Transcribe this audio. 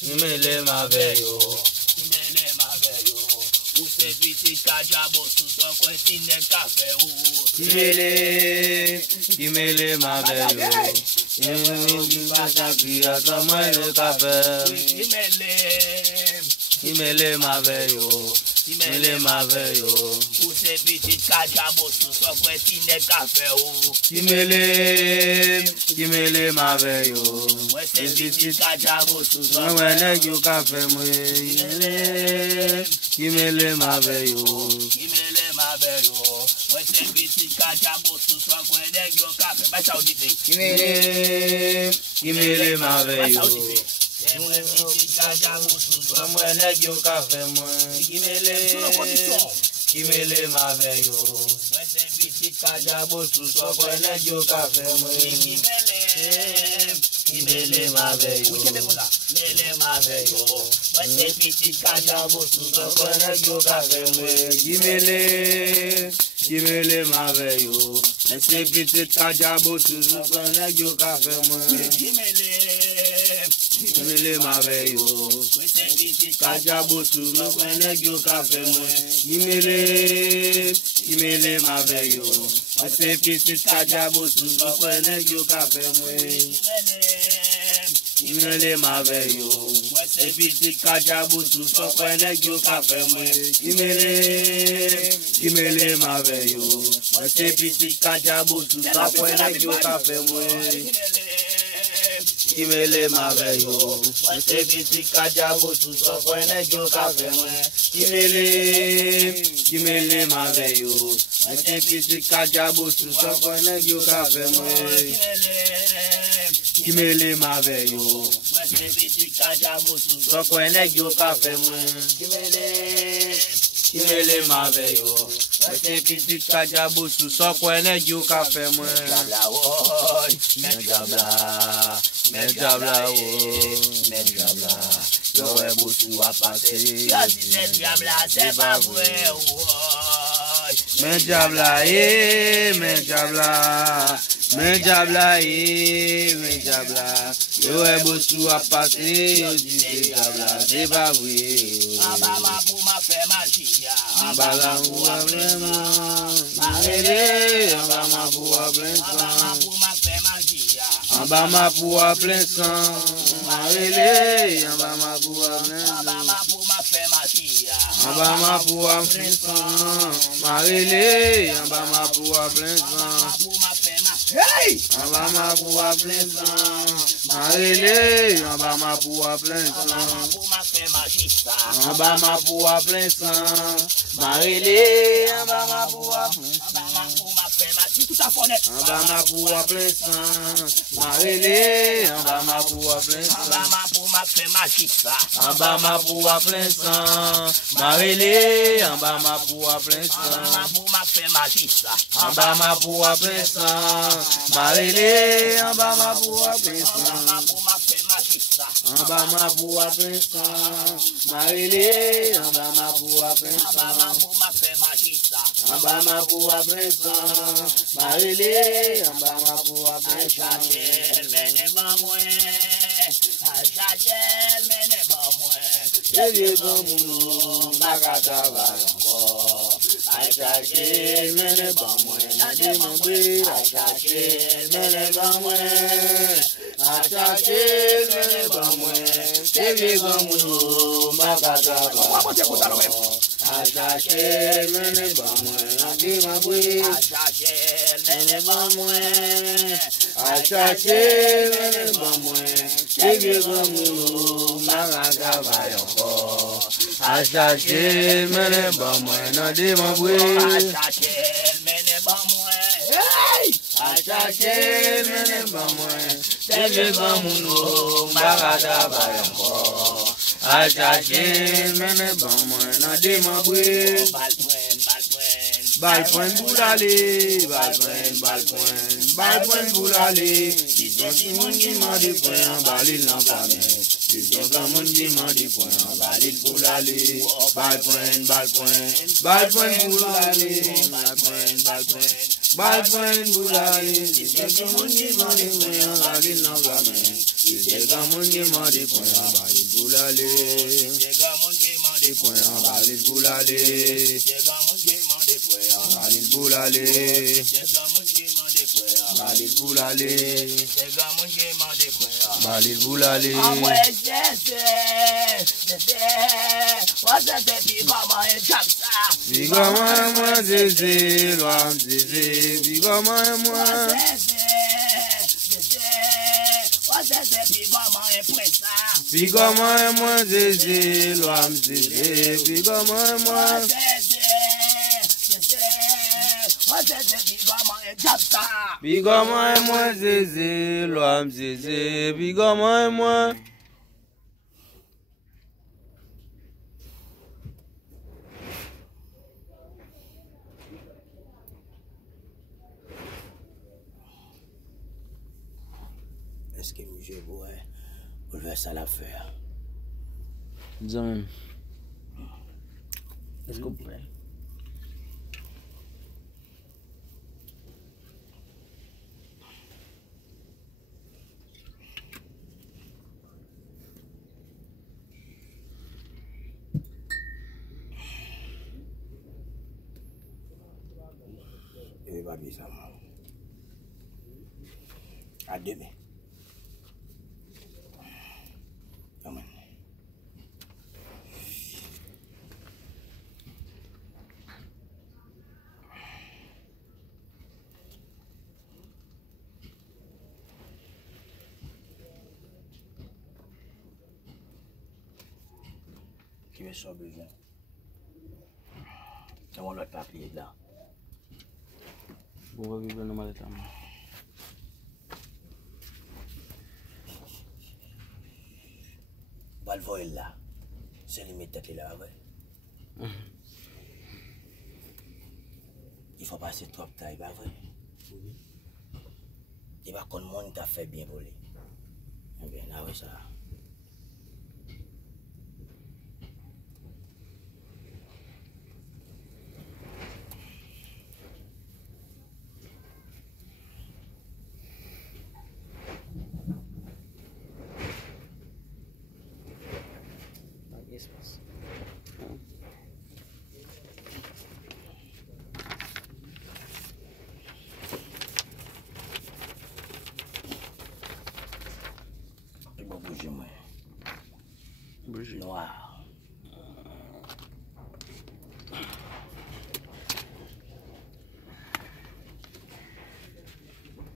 Kimele ma veyo. Kimele ma veyo. Use biti kajabo suso kwetine kafe u. Kimele ma veyo. Kimele ma veyo. Kimele ma veyo. Use biti kajabo suso kwetine kafe u. Kimele ma veyo. Use biti kajabo suso kwetine kafe u. Kimele ma veyo. Kimele ma veyo. Use biti kajabo suso kwetine kafe. Basa udite. Kimele ma veyo. Kimele ma veyo. Kimele ma veyo. Kimele ma veyo. Ese petit kajabo suso kwene jo kafe mo. Kimele ma veyo. Kajabo suso kwene jo kafe mo. Kimele ma veyo. Ese petit kajabo suso kwene jo kafe mo. Kimele ma veyo. Ese petit kajabo suso kwene jo kafe mo. Kimele ma veyo. Ese petit kajabo suso kwene jo kafe mo. Kimele ma veyo. Ese petit kajabo suso kwene jo kafe mo. Kimele ma veyo. Ese petit kajabo suso kwene jo kafe mo. Kimele ma veyo. Ese petit kajabo suso kwene jo kafe mo. Kimele ma veyo. Ese petit kajabo suso kwene jo kafe mo. Medjabla wo, medjabla. Yo e bosu a passé. Medjabla c'est pas vrai. Medjabla medjabla medjabla. Yo e bosu a passé. Medjabla c'est pas vrai. Abama pour ma faire ma chia. Abala pour ma vraiment. Abama pour ma faire ma chia. Abama pour à plein sang, Marele, Abama pour à plein sang, Abama pour ma faire ma fille, Abama pour à plein sang, Marele, Abama pour à plein sang, Abama pour à plein sang, Marele, Abama pour à plein sang, Abama pour à plein sang, Marele, Abama pour à plein sang. Abama pour à plein sang, Marele, Abama pour à plein sang, Abama pour ma faire ma chissa, Abama pour à plein sang, Marele, Abama pour à plein sang, Abama pour ma faire ma chissa, Abama pour à plein sang, Marele, Abama pour à plein sang, Abama pour à plein sang, Marele, Abama pour à plein sang, Abama pour ma faire ma chissa, Abama pour à plein sang, Marele, Abama pour à plein sang. Vieux Gomoulou, Magata va encore. Achache, mene bamwe, nade mambwe. Achache, mene bamwe. Achache, mene bamwe. Vieux Gomoulou, Magata va encore. Achache, mene bamwe, nade mambwe. Achache, mene bamwe. Achache, mene bamwe. Vieux Gomoulou, Magata va encore. Achache, mene bamwe, nade mambwe. Achache, mene bamwe. Achache, mene bamwe. Vieux Gomoulou, Magata va encore. Achache, mene bamwe, nade mambwe. Balpoint boulale, balpoint boulale. Ils sont si moun qui m'a dit point, balil l'enflammé. C'est grand monde qui m'a dit point, valide pour l'aller. Balle point, balle point, balle point pour l'aller. Balle point, balle point, balle point pour l'aller. C'est grand monde qui m'a dit point, valide dans la main. C'est grand monde qui m'a dit point, valide pour l'aller. C'est grand monde qui m'a dit point, valide pour l'aller. C'est grand monde qui m'a dit point, valide pour l'aller. C'est grand monde qui m'a dit point, valide pour l'aller. C'est grand monde qui m'a dit point. Balil boulale. Ah ouais, c'est. Puis comment est comme ça? Puis comment moi zézé, l'homme zézé. Puis comment moi. Puis comment est prêt ça? Puis comment moi zézé, l'homme zézé. Puis comment moi. Puis comment moi zézé, l'homme zézé. Puis comment moi. Est-ce que je pourrais faire ça l'affaire? Dis-moi. Est-ce que vous pouvez? Je vais pas ça. À demain. Amen. Qui me soit besoin. C'est mon autre papier là. Bon, on va vivre normal état. Va le voir là. C'est limite tête là, ouais. Il faut passer trop de temps, pas vrai? Il va qu'on le monde t'a fait bien pour lui. Eh bien, là, oui, ça. Bougie, moi. Bougie. Noir.